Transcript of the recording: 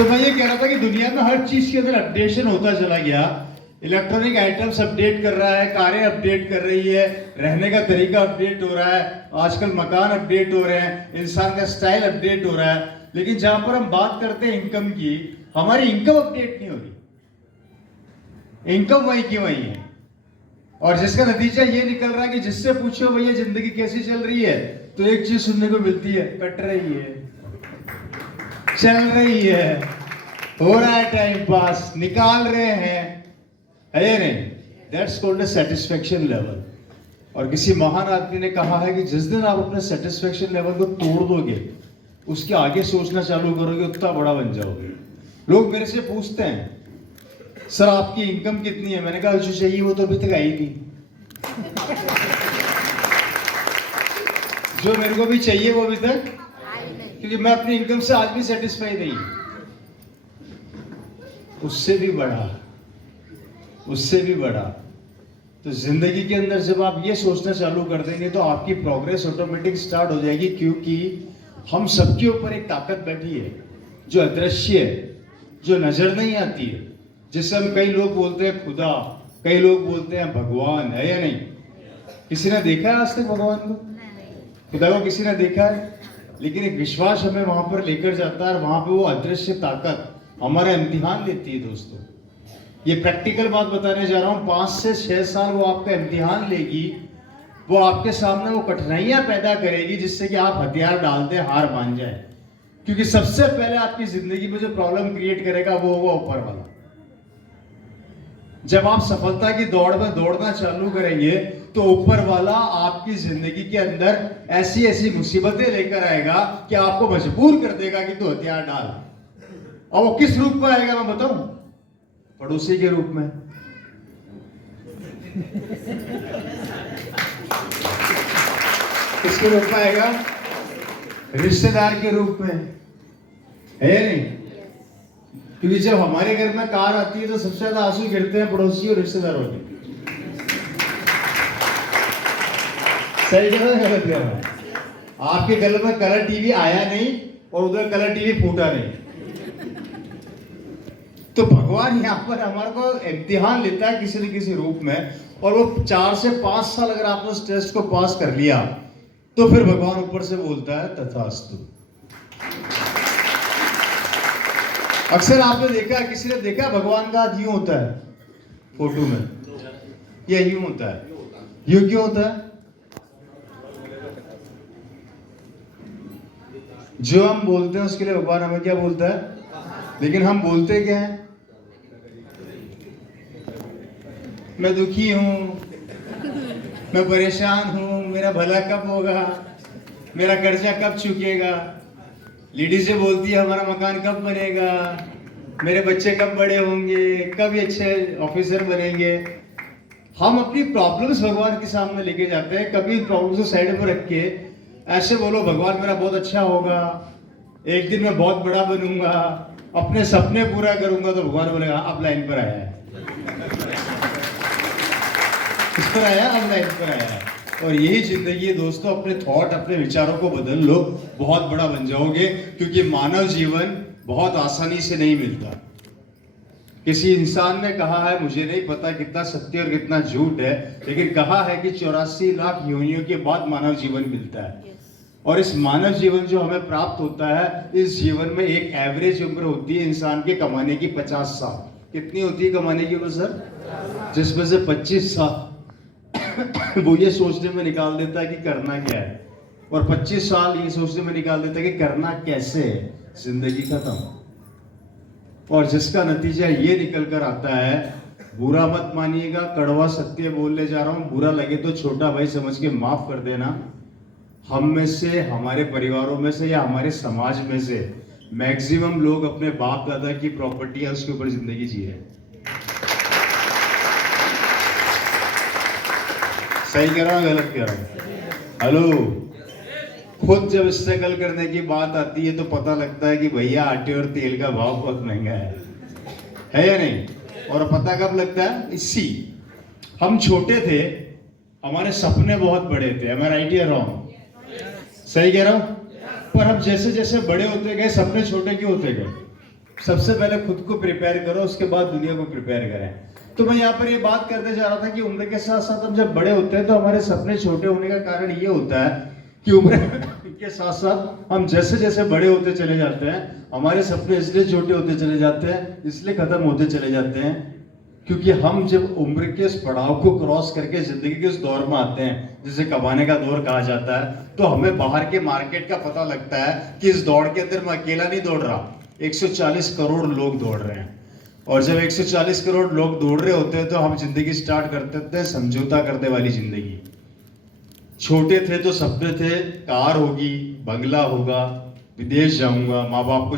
तो मैं ये कह रहा था कि दुनिया में हर चीज के अंदर अपडेशन होता चला गया। इलेक्ट्रॉनिक आइटम्स अपडेट कर रहा है, कारें अपडेट कर रही है, रहने का तरीका अपडेट हो रहा है, आजकल मकान अपडेट हो रहे हैं, इंसान का स्टाइल अपडेट हो रहा है। लेकिन जहां पर हम बात करते हैं इनकम की, हमारी इनकम अपडेट नहीं हो रही। इनकम वही की वही है, और जिसका नतीजा ये निकल रहा है कि जिससे पूछो भैया जिंदगी कैसी चल रही है, तो एक चीज सुनने को मिलती है, कट रही है, चल रही है, हो रहा है टाइम पास, निकाल रहे हैं, है नहीं? That's called satisfaction level. और किसी महान आदमी ने कहा है कि जिस दिन आप अपने सेटिस्फेक्शन लेवल को तोड़ दोगे, उसके आगे सोचना चालू करोगे, उतना बड़ा बन जाओगे। लोग मेरे से पूछते हैं, सर आपकी इनकम कितनी है? मैंने कहा जो चाहिए वो तो अभी तक आई नहीं। जो मेरे को भी चाहिए वो अभी तक, क्योंकि मैं अपनी इनकम से आज भी सेटिस्फाई नहीं। उससे भी बड़ा, उससे भी बड़ा। तो जिंदगी के अंदर जब आप ये सोचना चालू कर देंगे तो आपकी प्रोग्रेस ऑटोमेटिक स्टार्ट हो जाएगी, क्योंकि हम सबके ऊपर एक ताकत बैठी है जो अदृश्य है, जो नजर नहीं आती है, जिसे हम कई लोग बोलते हैं खुदा, कई लोग बोलते हैं भगवान, है या नहीं? किसी ने देखा है आज तक भगवान को, खुदा को किसी ने देखा है? लेकिन एक विश्वास हमें वहां पर लेकर जाता है, और वहां पे वो अदृश्य ताकत हमारा इम्तिहान लेती है। दोस्तों, ये प्रैक्टिकल बात बताने जा रहा हूं। 5 से 6 साल वो आपका इम्तिहान लेगी, वो आपके सामने वो कठिनाइयां पैदा करेगी जिससे कि आप हथियार डालते हार मान जाए। क्योंकि सबसे पहले आपकी जिंदगी में जो प्रॉब्लम क्रिएट करेगा वो होगा ऊपर वाला। जब आप सफलता की दौड़ में दौड़ना चालू करेंगे तो ऊपर वाला आपकी जिंदगी के अंदर ऐसी ऐसी मुसीबतें लेकर आएगा कि आपको मजबूर कर देगा कि तू हथियार डाल। और वो किस रूप में आएगा मैं बताऊं? पड़ोसी के रूप में। किसके रूप में आएगा? रिश्तेदार के रूप में, है नहीं? क्योंकि जब हमारे घर में कार आती है तो सबसे ज्यादा आंसू गिरते हैं पड़ोसी और रिश्तेदारों के। सही कह रहा है, गलत कह रहा है? आपके घर में कलर टीवी आया नहीं और उधर कलर टीवी फूटा नहीं। तो भगवान यहाँ पर हमारे को इम्तिहान लेता है किसी न किसी रूप में, और वो 4 से 5 साल अगर आपने उस टेस्ट को पास कर लिया तो फिर भगवान ऊपर से बोलता है तथास्तु। अक्सर आपने देखा, किसी ने देखा भगवान का हाथ यूं होता है फोटो में, ये यूं होता है। यूं क्यों होता है? जो हम बोलते हैं उसके लिए भगवान हमें क्या बोलता है, लेकिन हम बोलते क्या है? मैं दुखी हूं, मैं परेशान हूं, मेरा भला कब होगा, मेरा कर्जा कब चुकेगा। लेडीजें बोलती है हमारा मकान कब बनेगा, मेरे बच्चे कब बड़े होंगे, कब ये अच्छे ऑफिसर बनेंगे। हम अपनी प्रॉब्लम्स भगवान के सामने लेके जाते हैं। कभी प्रॉब्लम्स को साइड पर रख के ऐसे बोलो, भगवान मेरा बहुत अच्छा होगा, एक दिन मैं बहुत बड़ा बनूंगा, अपने सपने पूरा करूंगा। तो भगवान बोलेगा अब लाइन पर आया है। किस पर आया? अब लाइन पर आया है। और यही जिंदगी है दोस्तों। अपने थॉट, अपने विचारों को बदल लो, बहुत बड़ा बन जाओगे। क्योंकि मानव जीवन बहुत आसानी से नहीं मिलता। किसी इंसान ने कहा है, मुझे नहीं पता कितना सत्य और कितना झूठ है, लेकिन कहा है कि 84 लाख योनियों के बाद मानव जीवन मिलता है। और इस मानव जीवन जो हमें प्राप्त होता है, इस जीवन में एक एवरेज उम्र होती है इंसान के कमाने की 50 साल। कितनी होती है कमाने की उम्र सर? जिसमें से 25 साल वो ये सोचने में निकाल देता है कि करना क्या है, और 25 साल ये सोचने में निकाल देता है कि करना कैसे है। जिंदगी खत्म। और जिसका नतीजा ये निकल कर आता है, बुरा मत मानिएगा, कड़वा सत्य बोलने जा रहा हूं, बुरा लगे तो छोटा भाई समझ के माफ कर देना। हम में से, हमारे परिवारों में से या हमारे समाज में से मैक्सिमम लोग अपने बाप दादा की प्रॉपर्टी है उसके ऊपर जिंदगी जी है। सही कह रहा हूं, गलत कह रहा हूं? हेलो, खुद जब स्ट्रगल करने की बात आती है तो पता लगता है कि भैया आटे और तेल का भाव बहुत महंगा है या नहीं? और पता कब लगता है? इसी, हम छोटे थे, हमारे सपने बहुत बड़े थे। am I right या रॉन्ग? सही कह रहा हूं? पर हम जैसे जैसे बड़े होते गए, सपने छोटे क्यों होते गए? सबसे पहले खुद को प्रिपेयर करो, उसके बाद दुनिया को प्रिपेयर करें। तो मैं यहाँ पर ये बात करते जा रहा था कि उम्र के साथ साथ हम जब बड़े होते हैं तो हमारे सपने छोटे होने का कारण ये होता है कि उम्र के साथ साथ हम जैसे जैसे बड़े होते चले जाते हैं, हमारे सपने इसलिए छोटे होते चले जाते हैं, इसलिए खत्म होते चले जाते हैं क्योंकि हम जब उम्र के इस पड़ाव को क्रॉस करके जिंदगी के इस दौर में आते हैं, जिसे कमाने का दौर कहा जाता है, तो हमें बाहर के मार्केट का पता लगता है कि इस दौड़ के अंदर मैं अकेला नहीं दौड़ रहा, 140 करोड़ लोग दौड़ रहे हैं। और जब 140 करोड़ लोग दौड़ रहे होते हैं तो हम जिंदगी स्टार्ट कर देते हैं समझौता करने वाली जिंदगी। छोटे थे तो सपने थे कार होगी, बंगला होगा, विदेश जाऊंगा, माँ बाप को